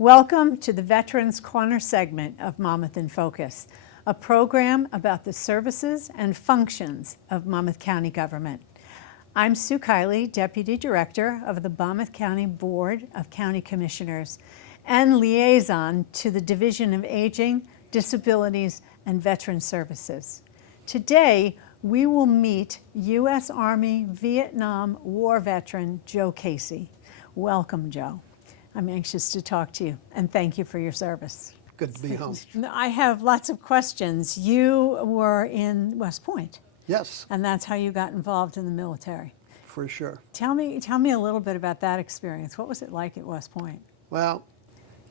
Welcome to the Veterans Corner segment of Monmouth in Focus, a program about the services and functions of Monmouth County government. I'm Sue Kiley, Deputy Director of the Monmouth County Board of County Commissioners and liaison to the Division of Aging, Disabilities and Veterans Services. Today, we will meet U.S. Army Vietnam War veteran Joe Casey. Welcome, Joe. I'm anxious to talk to you, and thank you for your service. Good to be home. I have lots of questions. You were in West Point. Yes. And that's how you got involved in the military. For sure. Tell me a little bit about that experience. What was it like at West Point? Well,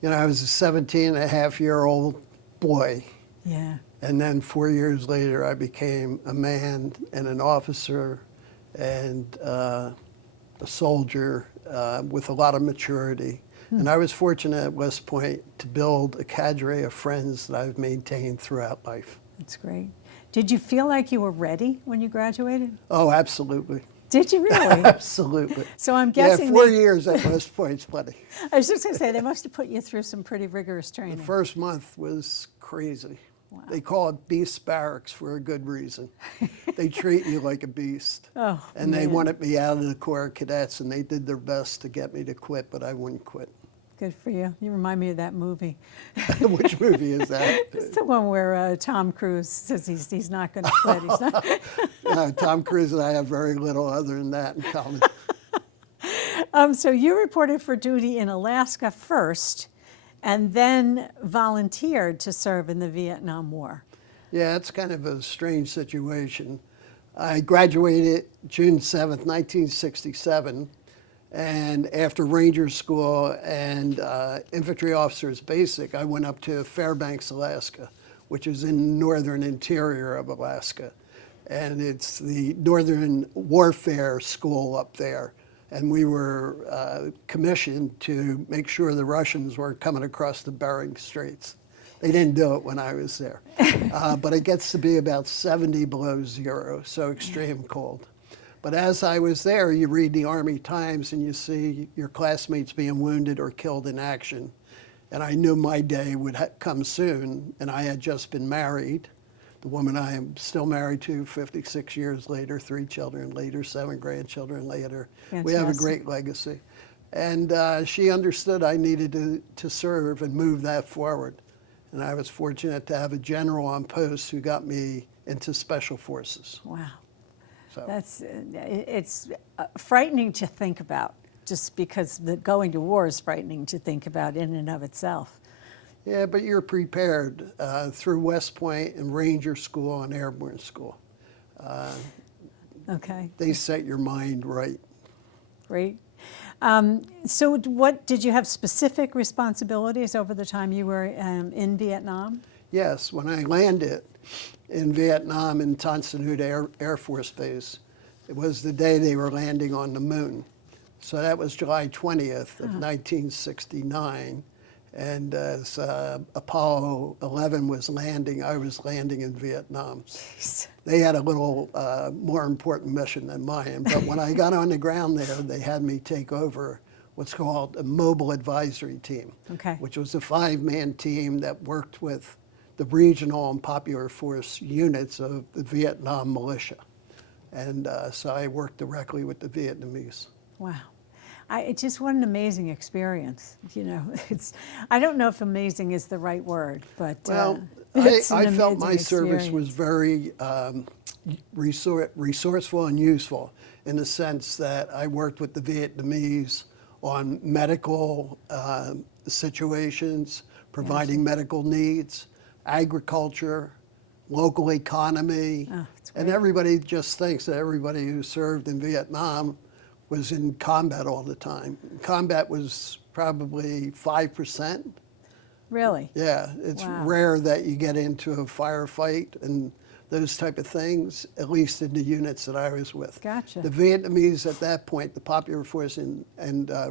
I was a 17-and-a-half-year-old boy. Yeah. And then 4 years later, I became a man and an officer and a soldier with a lot of maturity. And I was fortunate at West Point to build a cadre of friends that I've maintained throughout life. That's great. Did you feel like you were ready when you graduated? Oh, absolutely. Did you really? Absolutely. So I'm guessing. Yeah, 4 years at West Point's plenty. I was just going to say, they must have put you through some pretty rigorous training. The first month was crazy. Wow. They call it beast barracks for a good reason. They treat you like a beast. Oh, and they man. wanted me out of the Corps of Cadets, and they did their best to get me to quit, but I wouldn't quit. Good for you. You remind me of that movie. Which movie is that? It's the one where Tom Cruise says he's not going to quit. He's not. Tom Cruise and I have very little other than that in common. So you reported for duty in Alaska first, and then volunteered to serve in the Vietnam War. Yeah, it's kind of a strange situation. I graduated June 7th, 1967, and after Ranger School and Infantry Officers Basic, I went up to Fairbanks, Alaska, which is in the northern interior of Alaska. And it's the Northern Warfare School up there. And we were commissioned to make sure the Russians weren't coming across the Bering Straits. They didn't do it when I was there. But it gets to be about 70 below zero, so extreme cold. But as I was there, you read the Army Times and you see your classmates being wounded or killed in action. And I knew my day would come soon, and I had just been married. The woman I am still married to 56 years later, 3 children later, 7 grandchildren later. Fantastic. We have a great legacy. And she understood I needed to serve and move that forward. And I was fortunate to have a general on post who got me into Special Forces. Wow. So. It's frightening to think about, just because going to war is frightening to think about in and of itself. Yeah, but you're prepared through West Point and Ranger School and Airborne School. Okay. They set your mind right. Great. So what, did you have specific responsibilities over the time you were in Vietnam? Yes, when I landed in Vietnam in Tan Son Nhut Air Force Base, it was the day they were landing on the moon. So that was July 20th of 1969. And as Apollo 11 was landing, I was landing in Vietnam. Jeez. They had a little more important mission than mine, but when I got on the ground there, they had me take over what's called a mobile advisory team, Okay. which was a 5-man team that worked with the regional and popular force units of the Vietnam militia. And so I worked directly with the Vietnamese. Wow. It's just what an amazing experience. I don't know if amazing is the right word, but well, it's I an felt amazing my service experience. was very resourceful and useful in the sense that I worked with the Vietnamese on medical situations, providing medical needs, agriculture, local economy, and everybody just thinks that everybody who served in Vietnam was in combat all the time. Combat was probably 5%. Really? Yeah, it's rare that you get into a firefight and those type of things, at least in the units that I was with. Gotcha. The Vietnamese at that point, the popular force and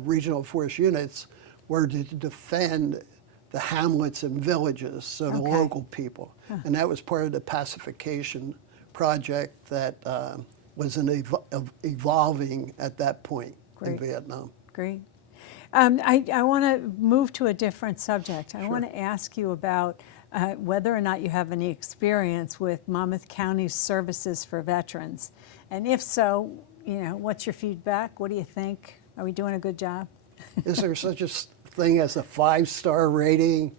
regional force units, were to defend the hamlets and villages, so the local people. And that was part of the pacification project that was evolving at that point in Vietnam. Great. I want to move to a different subject. I Sure. want to ask you about whether or not you have any experience with Monmouth County Services for Veterans. And if so, what's your feedback? What do you think? Are we doing a good job? Is there such a thing as a 5-star rating,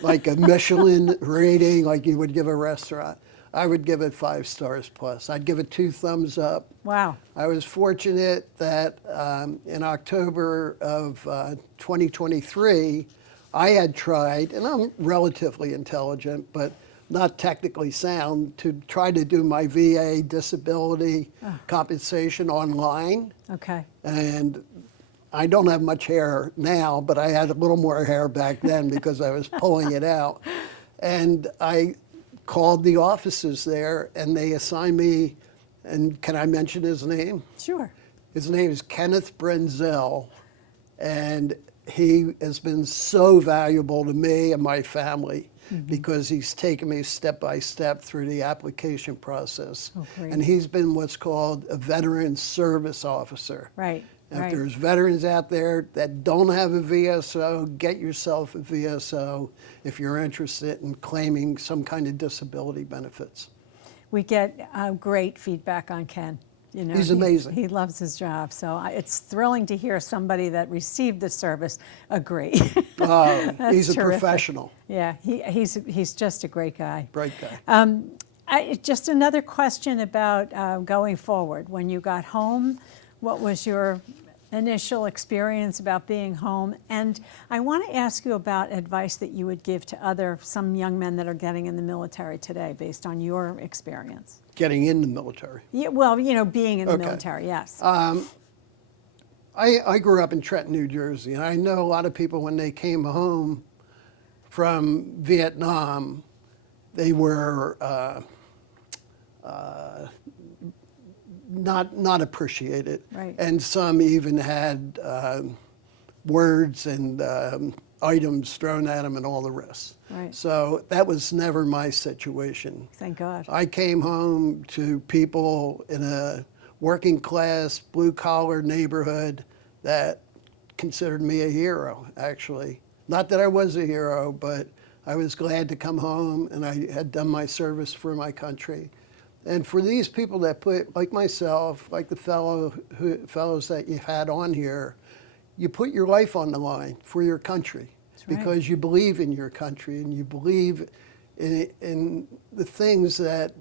like a Michelin rating, like you would give a restaurant? I would give it 5 stars plus. I'd give it 2 thumbs up. Wow. I was fortunate that in October of 2023, I had tried, and I'm relatively intelligent, but not technically sound, to try to do my VA disability compensation online. Okay. And I don't have much hair now, but I had a little more hair back then because I was pulling it out. And I called the offices there, and they assigned me, and can I mention his name? Sure. His name is Kenneth Brenzel, and he has been so valuable to me and my family because he's taken me step by step through the application process. Oh, great. And he's been what's called a veteran service officer. Right. If there's veterans out there that don't have a VSO, get yourself a VSO if you're interested in claiming some kind of disability benefits. We get great feedback on Ken. He's amazing. He loves his job, so it's thrilling to hear somebody that received the service agree. He's a terrific. Professional. Yeah, he's just a great guy. Great guy. Just another question about going forward. When you got home, what was your initial experience about being home? And I want to ask you about advice that you would give to some young men that are getting in the military today, based on your experience. Getting in the military. Yeah, well, being in the Okay. military, yes. I grew up in Trenton, New Jersey, and I know a lot of people when they came home from Vietnam, they were not appreciated. Right. And some even had words and items thrown at them and all the rest. Right. So that was never my situation. Thank God. I came home to people in a working class, blue collar neighborhood that considered me a hero, actually. Not that I was a hero, but I was glad to come home, and I had done my service for my country. And for these people that put, like myself, like the fellows that you've had on here, you put your life on the line for your country. That's right. Because you believe in your country and you believe in the things that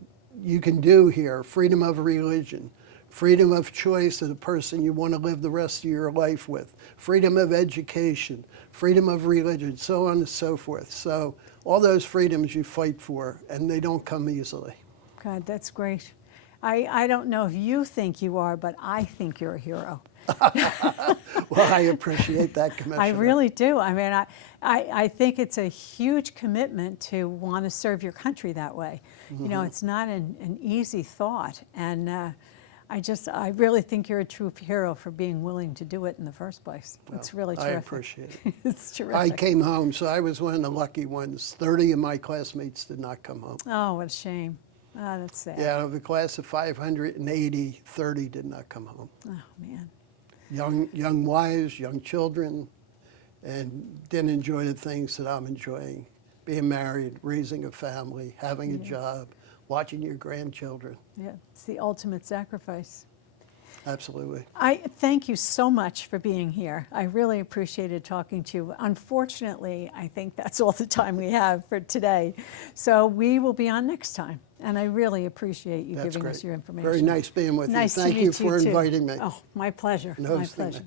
you can do here: freedom of religion, freedom of choice of the person you want to live the rest of your life with, freedom of education, freedom of religion, so on and so forth. So all those freedoms you fight for, and they don't come easily. God, that's great. I don't know if you think you are, but I think you're a hero. Well, I appreciate that, Commissioner. I really do. I mean, I think it's a huge commitment to want to serve your country that way. It's not an easy thought. And I really think you're a true hero for being willing to do it in the first place. It's really terrific. I appreciate it. It's terrific. I came home, so I was one of the lucky ones. 30 of my classmates did not come home. Oh, what a shame. Oh, that's sad. Yeah, out of the class of 580, 30 did not come home. Oh, man. Young wives, young children, and didn't enjoy the things that I'm enjoying. Being married, raising a family, having a job, watching your grandchildren. Yeah, it's the ultimate sacrifice. Absolutely. I thank you so much for being here. I really appreciated talking to you. Unfortunately, I think that's all the time we have for today. So we will be on next time. And I really appreciate you That's giving great. us your information. Very nice being with Nice you. to Thank you meet for too. inviting me. Oh, my pleasure. No, My it's been pleasure.